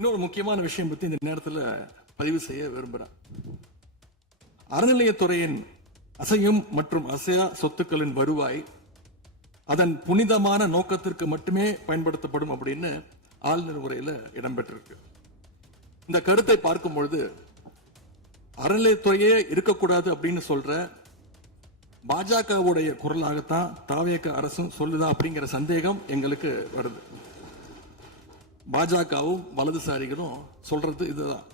இன்னொரு முக்கியமான விஷயம் பத்தி இந்த நேரத்தில் பதிவு செய்ய விரும்புகிறேன். அறநிலையத்துறையின் அசையும் மற்றும் அசையா சொத்துக்களின் வருவாய் அதன் புனிதமான நோக்கத்திற்கு மட்டுமே பயன்படுத்தப்படும் அப்படின்னு ஆளுநர் உரையில் இடம்பெற்றிருக்கு. இந்த கருத்தை பார்க்கும் பொழுது அறநிலையத்துறையே இருக்கக்கூடாது அப்படின்னு சொல்ற பாஜகவுடைய குரலாகத்தான் தாவேக அரசும் சொல்லுதா அப்படிங்கிற சந்தேகம் எங்களுக்கு வருது. பாஜகவும் வலதுசாரிகளும் சொல்றது இதுதான்,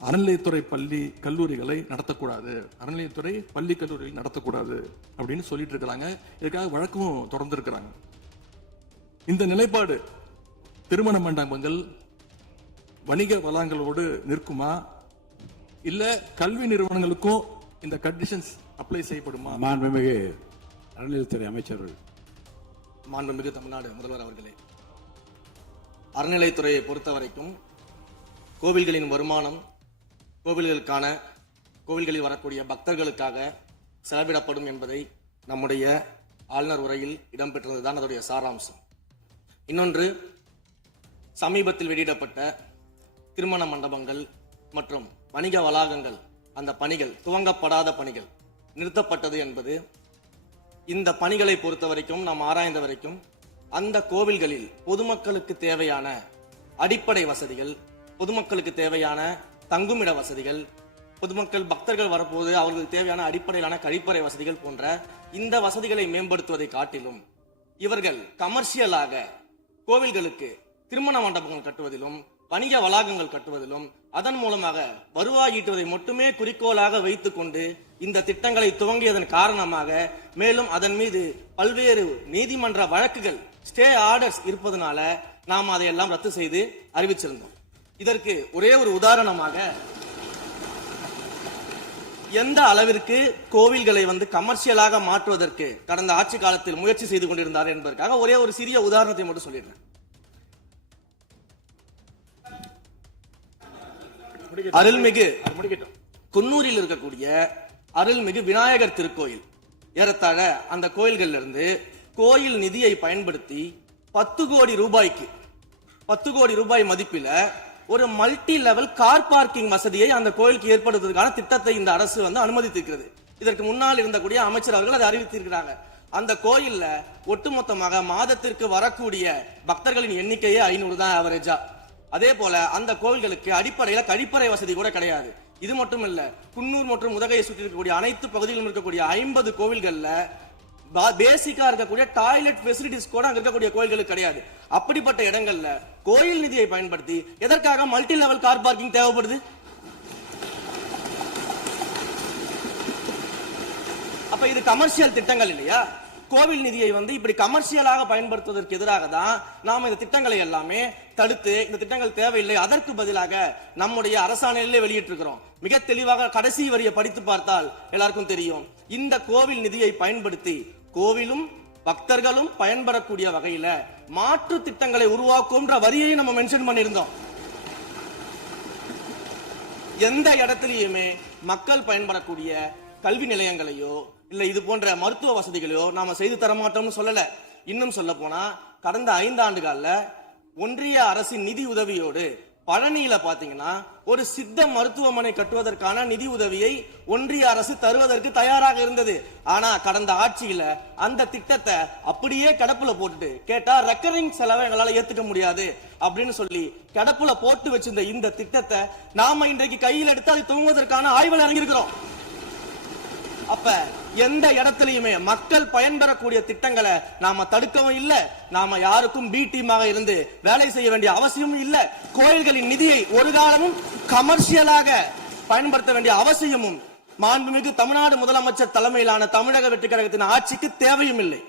அறநிலையத்துறை பள்ளி கல்லூரிகளை நடத்தக்கூடாது, அறநிலையத்துறை பள்ளி கல்லூரிகள் நடத்தக்கூடாது அப்படின்னு சொல்லிட்டு இருக்கிறாங்க. இதுக்காக வழக்கும் தொடர்ந்து இருக்கிறாங்க. இந்த நிலைப்பாடு திருமண மண்டபங்கள் வணிக வளங்களோடு நிற்குமா, இல்ல கல்வி நிறுவனங்களுக்கும் இந்த கண்டிஷன்ஸ் அப்ளை செய்யப்படுமா? மாண்புமிகு அறநிலையத்துறை அமைச்சர்கள். மாண்புமிகு தமிழ்நாடு முதல்வர் அவர்களே, அறநிலையத்துறையை பொறுத்த வரைக்கும் கோவில்களின் வருமானம் கோவில்களுக்கான கோவில்களில் வரக்கூடிய பக்தர்களுக்காக செலவிடப்படும் என்பதை நம்முடைய ஆளுநர் உரையில் இடம்பெற்றதுதான் அதனுடைய சாராம்சம். இன்னொன்று, சமீபத்தில் வெளியிடப்பட்ட திருமண மண்டபங்கள் மற்றும் வணிக வளாகங்கள் அந்த பணிகள் துவங்கப்படாத பணிகள் நிறுத்தப்பட்டது என்பது இந்த பணிகளை பொறுத்த வரைக்கும் நாம் ஆராய்ந்த வரைக்கும் அந்த கோவில்களில் பொதுமக்களுக்கு தேவையான அடிப்படை வசதிகள், பொதுமக்களுக்கு தேவையான தங்குமிட வசதிகள், பொதுமக்கள் பக்தர்கள் வரப்போது அவர்களுக்கு தேவையான அடிப்படையிலான கழிப்பறை வசதிகள் போன்ற இந்த வசதிகளை மேம்படுத்துவதை காட்டிலும் இவர்கள் கமர்ஷியலாக கோவில்களுக்கு திருமண மண்டபங்கள் கட்டுவதிலும் வணிக வளாகங்கள் கட்டுவதிலும் அதன் மூலமாக வருவாய் ஈட்டுவதை மட்டுமே குறிக்கோளாக வைத்துக் கொண்டு இந்த திட்டங்களை துவங்கியதன் காரணமாக மேலும் அதன் மீது பல்வேறு நீதிமன்ற வழக்குகள் ஸ்டே ஆர்டர்ஸ் இருப்பதனால நாம் அதையெல்லாம் ரத்து செய்து அறிவிச்சிருந்தோம். இதற்கு ஒரே ஒரு உதாரணமாக எந்த அளவிற்கு கோவில்களை கமர்ஷியலாக மாற்றுவதற்கு கடந்த ஆட்சி காலத்தில் முயற்சி செய்து கொண்டிருந்தார் என்பதற்காக ஒரே ஒரு சிறிய உதாரணத்தை மட்டும் சொல்லிடுறேன். அருள்மிகு குன்னூரில் இருக்கக்கூடிய அருள்மிகு விநாயகர் திருக்கோயில், ஏறத்தாழ அந்த கோயில்கள் இருந்து கோயில் நிதியை பயன்படுத்தி 10 கோடி ரூபாய்க்கு 10 கோடி ரூபாய் மதிப்பில ஒரு மல்டி லெவல் கார் பார்க்கிங் வசதியை அந்த கோயிலுக்கு ஏற்படுத்துவதற்கான திட்டத்தை இந்த அரசு அனுமதித்திருக்கிறது. இதற்கு முன்னால் இருந்தக்கூடிய அமைச்சர் அவர்கள் அதை அறிவித்திருக்கிறாங்க. அந்த கோயில்ல ஒட்டுமொத்தமாக மாதத்திற்கு வரக்கூடிய பக்தர்களின் எண்ணிக்கையே 500 தான் ஆவரேஜா. அதே போல அந்த கோவில்களுக்கு அடிப்படையில கழிப்பறை வசதி கூட கிடையாது. இது மட்டும் இல்ல, குன்னூர் மற்றும் உதகையை சுற்றி இருக்கக்கூடிய அனைத்து பகுதிகளிலும் இருக்கக்கூடிய 50 கோவில்கள்ல பேசிக்கா இருக்கக்கூடிய டாய்லெட் ஃபெசிலிட்டிஸ் கூட அங்க இருக்கக்கூடிய கோயில்களுக்கு கிடையாது. அப்படிப்பட்ட இடங்கள்ல கோயில் நிதியை பயன்படுத்தி எதற்காக மல்டி லெவல் கார் பார்க்கிங் தேவைப்படுது? அப்ப இது கமர்ஷியல் திட்டங்கள் இல்லையா? கோவில் நிதியை இப்படி கமர்ஷியலாக பயன்படுத்துவதற்கு எதிராக தான் நாம இந்த திட்டங்களை எல்லாமே தடுத்து இந்த திட்டங்கள் தேவையில்லை, அதற்கு பதிலாக நம்முடைய அரசாணையிலே வெளியிட்டிருக்கிறோம். மிக தெளிவாக கடைசி வரியை படித்து பார்த்தால் எல்லாருக்கும் தெரியும். இந்த கோவில் நிதியை பயன்படுத்தி கோவிலும் பக்தர்களும் பயன்பெறக்கூடிய வகையில மாற்று திட்டங்களை உருவாக்கும் வரியை நம்ம மென்ஷன் பண்ணியிருந்தோம். எந்த இடத்திலேயுமே மக்கள் பயன்படக்கூடிய கல்வி நிலையங்களையோ இல்ல இது போன்ற மருத்துவ வசதிகளையோ நாம செய்து தர மாட்டோம்னு சொல்லல. இன்னும் சொல்ல போனா கடந்த 5 ஆண்டுகள்ல ஒன்றிய அரசின் நிதி உதவியோடு பழனியில பாத்தீங்கன்னா ஒரு சித்த மருத்துவமனை கட்டுவதற்கான நிதி உதவியை ஒன்றிய அரசு தருவதற்கு தயாராக இருந்தது. ஆனா கடந்த ஆட்சியில அந்த திட்டத்தை அப்படியே கிடப்புல போட்டுட்டு கேட்டா ரெக்கரிங் செலவை எங்களால ஏத்துக்க முடியாது அப்படின்னு சொல்லி கிடப்புல போட்டு வச்சிருந்த இந்த திட்டத்தை நாம இன்றைக்கு கையில் எடுத்து அதை துவங்குவதற்கான ஆய்வில் இறங்கியிருக்கிறோம். அப்ப எந்த இடத்திலையுமே மக்கள் பயன்பெறக்கூடிய திட்டங்களை நாம தடுக்கவும் இல்லை, நாம யாருக்கும் பி டீமாக இருந்து வேலை செய்ய வேண்டிய அவசியமும் இல்லை. கோயில்களின் நிதியை ஒரு காலமும் கமர்ஷியலாக பயன்படுத்த வேண்டிய அவசியமும் மாண்புமிகு தமிழ்நாடு முதலமைச்சர் தலைமையிலான தமிழக வெற்றி கழகத்தின் ஆட்சிக்கு தேவையும் இல்லை.